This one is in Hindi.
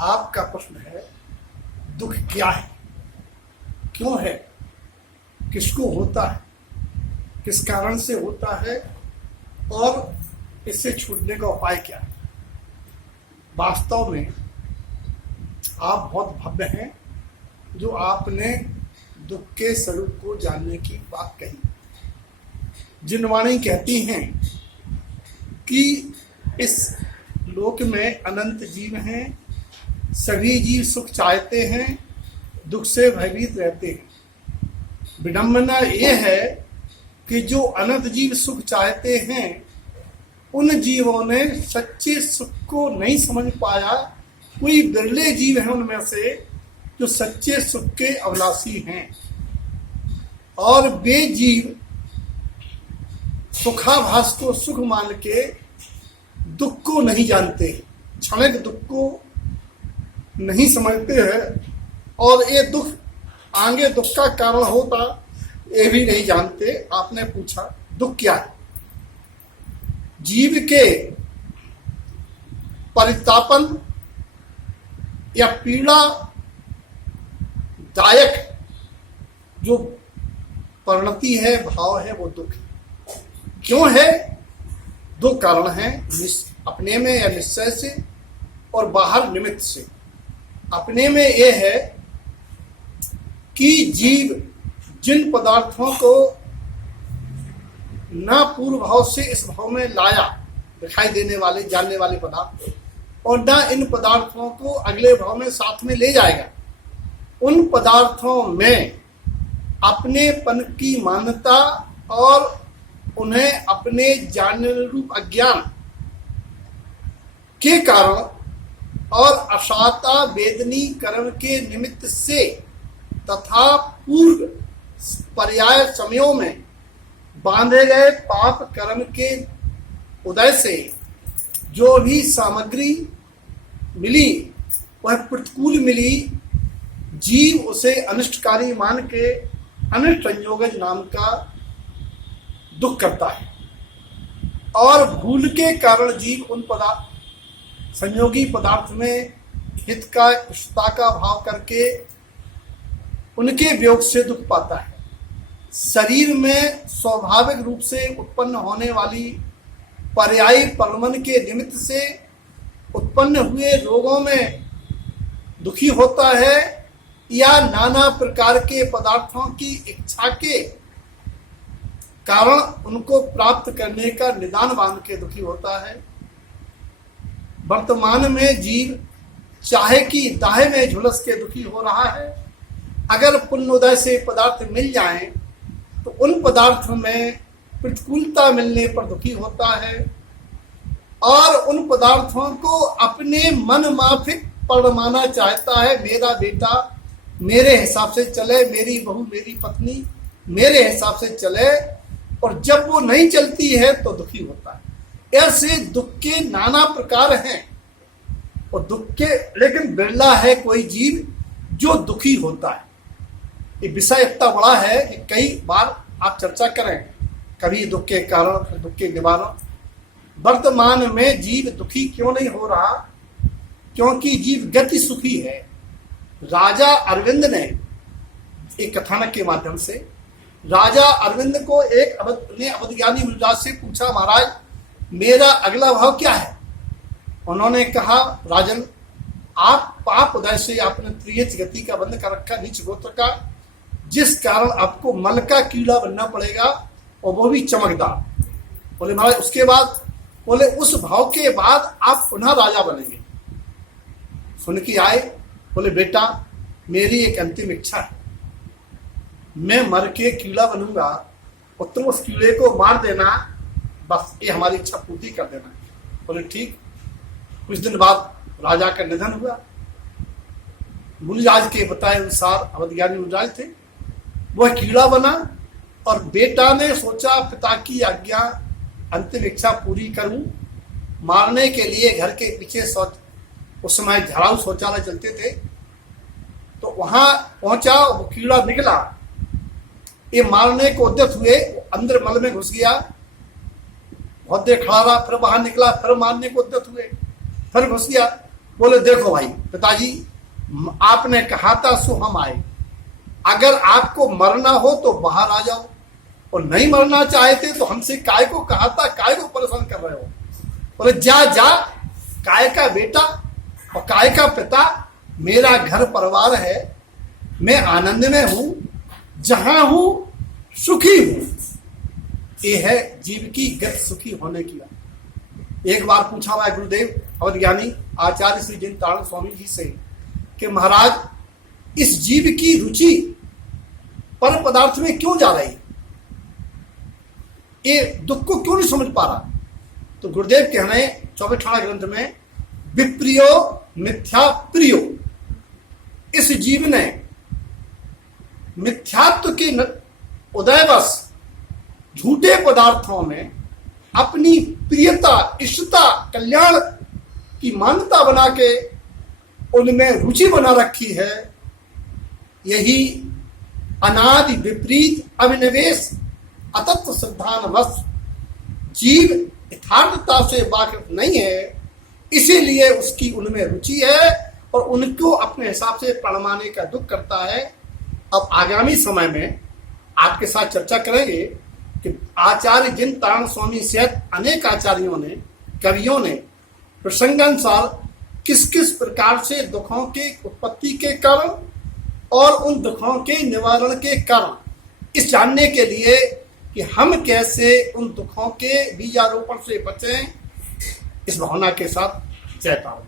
आपका प्रश्न है, दुख क्या है, क्यों है, किसको होता है, किस कारण से होता है और इससे छूटने का उपाय क्या है। वास्तव में आप बहुत भव्य हैं जो आपने दुख के स्वरूप को जानने की बात कही। जिनवाणी कहती हैं कि इस लोक में अनंत जीव हैं, सभी जीव सुख चाहते हैं, दुख से भयभीत रहते हैं। विडंबना ये है कि जो अनंत जीव सुख चाहते हैं उन जीवों ने सच्चे सुख को नहीं समझ पाया। कोई बिरले जीव हैं उनमें से जो सच्चे सुख के अभिलाषी हैं, और वे जीव सुखाभास को सुख मान के दुख को नहीं जानते, क्षणिक दुख को नहीं समझते हैं, और ये दुख आगे दुख का कारण होता ये भी नहीं जानते। आपने पूछा दुख क्या है। जीव के परितापन या पीड़ा दायक जो परिणति है, भाव है, वो दुख है। क्यों है? दो कारण हैं, अपने में या निश्चय से, और बाहर निमित्त से। अपने में यह है कि जीव जिन पदार्थों को ना पूर्व भाव से इस भाव में लाया, दिखाई देने वाले जानने वाले पदार्थ, और ना इन पदार्थों को अगले भाव में साथ में ले जाएगा, उन पदार्थों में अपनेपन की मान्यता और उन्हें अपने जानने रूप अज्ञान के कारण और अशाता वेदनी कर्म के निमित्त से तथा पूर्व पर्याय समयों में बांधे गए पाप कर्म के उदय से जो भी सामग्री मिली वह प्रतिकूल मिली, जीव उसे अनिष्टकारी मान के अनिष्ट संयोगज नाम का दुख करता है। और भूल के कारण जीव उन संयोगी पदार्थ में हित का, इष्टता का भाव करके उनके वियोग से दुख पाता है। शरीर में स्वाभाविक रूप से उत्पन्न होने वाली पर्यायी परिणाम के निमित्त से उत्पन्न हुए रोगों में दुखी होता है, या नाना प्रकार के पदार्थों की इच्छा के कारण उनको प्राप्त करने का निदान बांध के दुखी होता है। वर्तमान में जीव चाहे कि दाहे में झुलस के दुखी हो रहा है। अगर पुण्योदय से पदार्थ मिल जाएं तो उन पदार्थ में प्रतिकूलता मिलने पर दुखी होता है, और उन पदार्थों को अपने मन माफिक परमाना चाहता है। मेरा बेटा मेरे हिसाब से चले, मेरी बहू मेरी पत्नी मेरे हिसाब से चले, और जब वो नहीं चलती है तो दुखी होता है। ऐसे दुख के नाना प्रकार हैं, और दुख के लेकिन बिरला है कोई जीव जो दुखी होता है। ये विषय इतना बड़ा है कि कई बार आप चर्चा करें, कभी दुख के कारण, फिर दुख के निवारण। वर्तमान में जीव दुखी क्यों नहीं हो रहा? क्योंकि जीव गति सुखी है। राजा अरविंद ने एक कथानक के माध्यम से, राजा अरविंद को एक अवधज्ञानी मुनिराज से पूछा, महाराज मेरा अगला भाव क्या है? उन्होंने कहा, राजन आप पाप उदय से आपने त्रियच गति का बंध कर रखा, नीच गोत्र का, जिस कारण आपको मल का कीड़ा बनना पड़ेगा, और वो भी चमकदार। बोले महाराज उसके बाद? बोले उस भाव के बाद आप पुनः राजा बनेंगे। सुन के आए, बोले बेटा मेरी एक अंतिम इच्छा है, मैं मर के कीड़ा बनूंगा और तुम उस कीड़े को मार देना, बस ये हमारी इच्छा पूर्ति कर देना। बोले ठीक। कुछ दिन बाद राजा का निधन हुआ। मुनिराज के बताए अनुसार अवधज्ञानी मुनिराज थे, वह कीड़ा बना, और बेटा ने सोचा पिता की आज्ञा अंतिम इच्छा पूरी करूं। मारने के लिए घर के पीछे उस समय झाड़ू शौचालय चलते थे, तो वहां पहुंचा, वो कीड़ा निकला, ये मारने को उद्यत हुए, अंदर मल में घुस गया, बहुत देर खड़ा रहा, फिर बाहर निकला, फिर मारने को उद्यत हुए, फिर घुस गया। बोले देखो भाई पिताजी, आपने कहा था सो हम आए, अगर आपको मरना हो तो बाहर आ जाओ, और नहीं मरना चाहते तो हमसे काय को कहा था, काय को परेशान कर रहे हो। बोले जा जा, काय का बेटा और काय का पिता, मेरा घर परिवार है, मैं आनंद में हूं, जहां हूं सुखी हूं। ये है जीव की गत सुखी होने की बात। एक बार पूछा हुआ गुरुदेव और ज्ञानी आचार्य श्री जिनतारण स्वामी जी से कि महाराज इस जीव की रुचि पर पदार्थ में क्यों जा रही है, ये दुख को क्यों नहीं समझ पा रहा। तो गुरुदेव कह रहे हैं 24 ग्रंथ में, विप्रियो मिथ्या प्रियो, इस जीव ने मिथ्यात्व के उदयवश झूठे पदार्थों में अपनी प्रियता, इष्टता, कल्याण की मान्यता बना के उनमें रुचि बना रखी है। यही अनादि विपरीत अभिनिवेश अतत्व सिद्धांतवश जीव यथार्थता से वाकिफ नहीं है, इसीलिए उसकी उनमें रुचि है और उनको अपने हिसाब से प्रणमाने का दुख करता है। अब आगामी समय में आपके साथ चर्चा करेंगे कि आचार्य जिनतारण स्वामी सहित अनेक आचार्यों ने, कवियों ने प्रसंगानुसार किस किस प्रकार से दुखों के उत्पत्ति के कारण और उन दुखों के निवारण के कारण, इस जानने के लिए कि हम कैसे उन दुखों के बीजारोपण से बचें, इस भावना के साथ जय पाओ।